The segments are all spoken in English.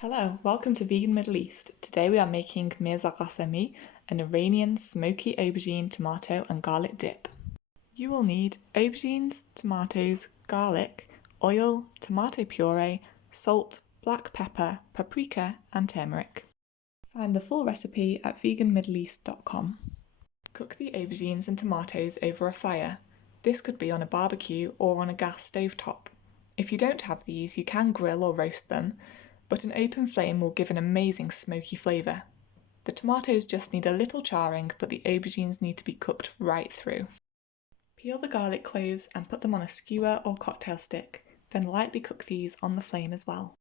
Hello, welcome to Vegan Middle East. Today we are making Mirza Ghasemi, an Iranian smoky aubergine, tomato and garlic dip. You will need aubergines, tomatoes, garlic, oil, tomato puree, salt, black pepper, paprika and turmeric. Find the full recipe at veganmiddleeast.com. Cook the aubergines and tomatoes over a fire. This could be on a barbecue or on a gas stovetop. If you don't have these, you can grill or roast them, but an open flame will give an amazing smoky flavour. The tomatoes just need a little charring, but the aubergines need to be cooked right through. Peel the garlic cloves and put them on a skewer or cocktail stick, then lightly cook these on the flame as well.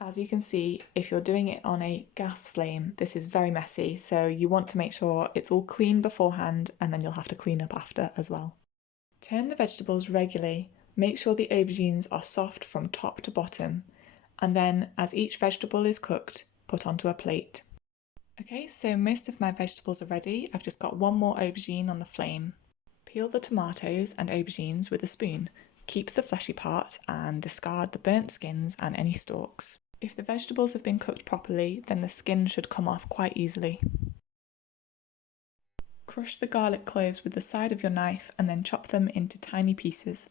As you can see, if you're doing it on a gas flame, this is very messy, so you want to make sure it's all clean beforehand and then you'll have to clean up after as well. Turn the vegetables regularly, make sure the aubergines are soft from top to bottom, and then as each vegetable is cooked, put onto a plate. Okay, so most of my vegetables are ready. I've just got one more aubergine on the flame. Peel the tomatoes and aubergines with a spoon. Keep the fleshy part and discard the burnt skins and any stalks. If the vegetables have been cooked properly, then the skin should come off quite easily. Crush the garlic cloves with the side of your knife and then chop them into tiny pieces.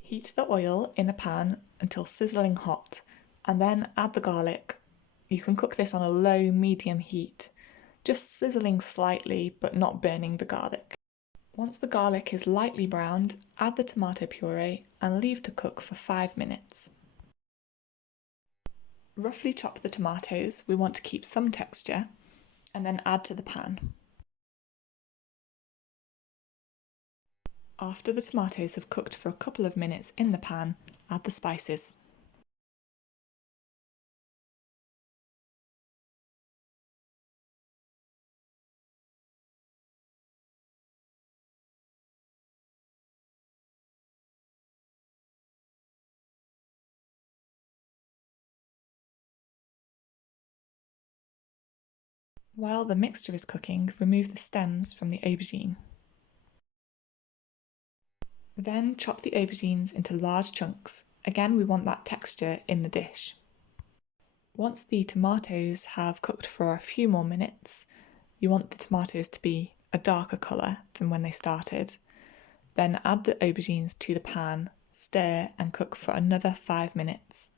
Heat the oil in a pan until sizzling hot, and then add the garlic. You can cook this on a low-medium heat, just sizzling slightly but not burning the garlic. Once the garlic is lightly browned, add the tomato puree and leave to cook for 5 minutes. Roughly chop the tomatoes, we want to keep some texture, and then add to the pan. After the tomatoes have cooked for a couple of minutes in the pan, add the spices. While the mixture is cooking, remove the stems from the aubergine. Then chop the aubergines into large chunks. Again, we want that texture in the dish. Once the tomatoes have cooked for a few more minutes, you want the tomatoes to be a darker colour than when they started. Then add the aubergines to the pan, stir and cook for another 5 minutes.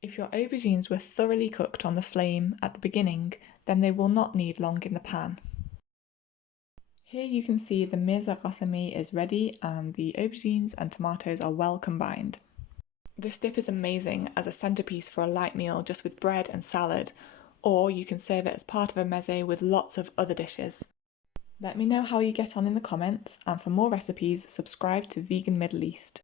If your aubergines were thoroughly cooked on the flame at the beginning, then they will not need long in the pan. Here you can see the Mirza Ghasemi is ready and the aubergines and tomatoes are well combined. This dip is amazing as a centrepiece for a light meal just with bread and salad, or you can serve it as part of a meze with lots of other dishes. Let me know how you get on in the comments, and for more recipes subscribe to Vegan Middle East.